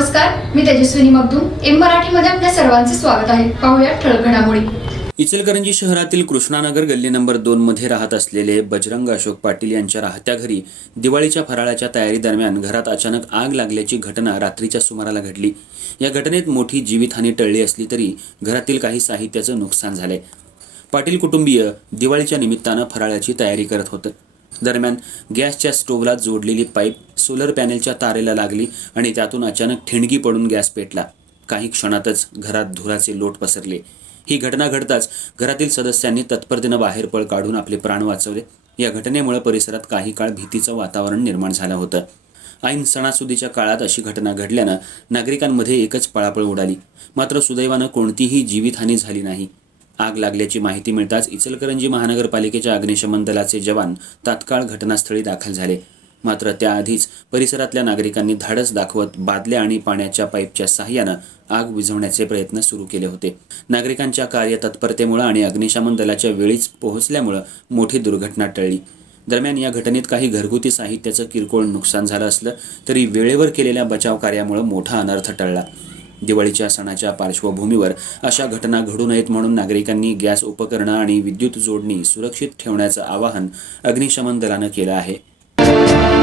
नमस्कार मी तेजस्विनी मगदूम. एम मराठीमध्ये आपल्या सर्वांचे स्वागत आहे. पाहूया ठळक घडामोडी. इचलकरंजी शहरातील कृष्णानगर गल्ली नंबर दोन मध्ये राहत असलेले बजरंग अशोक पाटील यांच्या राहत्या घरी दिवाळीच्या फराळाच्या तयारी दरम्यान घरात अचानक आग लागल्याची घटना रात्रीच्या सुमाराला घडली. या घटनेत मोठी जीवितहानी टळली असली तरी घरातील काही साहित्याचं नुकसान झालंय. पाटील कुटुंबीय दिवाळीच्या निमित्तानं फराळाची तयारी करत होतं. दरम्यान गॅसच्या स्टोव्हला जोडलेली पाईप सोलर पॅनेलच्या तारेला लागली आणि त्यातून अचानक ठिणगी पडून गॅस पेटला. काही क्षणातच घरात धुराचे लोट पसरले. ही घटना घडताच घरातील सदस्यांनी तत्परतेनं बाहेर पळ काढून आपले प्राण वाचवले. या घटनेमुळे परिसरात काही काळ भीतीचं वातावरण निर्माण झालं होतं. ऐन सणासुदीच्या काळात अशी घटना घडल्यानं नागरिकांमध्ये एकच पळापळ उडाली. मात्र सुदैवानं कोणतीही जीवितहानी झाली नाही. आग लागल्याची माहिती मिळताच इचलकरंजी महानगरपालिकेच्या अग्निशमन दलाचे जवान तात्काळ घटनास्थळी दाखल झाले. मात्र त्याआधीच परिसरातल्या नागरिकांनी धाडस दाखवत बादल्या आणि पाण्याच्या पाईपच्या सहाय्यानं आग विझवण्याचे प्रयत्न सुरू केले होते. नागरिकांच्या कार्यतत्परतेमुळे आणि अग्निशमन दलाच्या वेळीच पोहोचल्यामुळं मोठी दुर्घटना टळली. दरम्यान या घटनेत काही घरगुती साहित्याचं किरकोळ नुकसान झालं असलं तरी वेळेवर केलेल्या बचाव कार्यामुळे मोठा अनर्थ टळला. दिवाळीच्या सणाच्या पार्श्वभूमीवर अशा घटना घडू नयेत म्हणून नागरिकांनी गॅस उपकरणं आणि विद्युत जोडणी सुरक्षित ठेवण्याचं आवाहन अग्निशमन दलानं केलं आहे.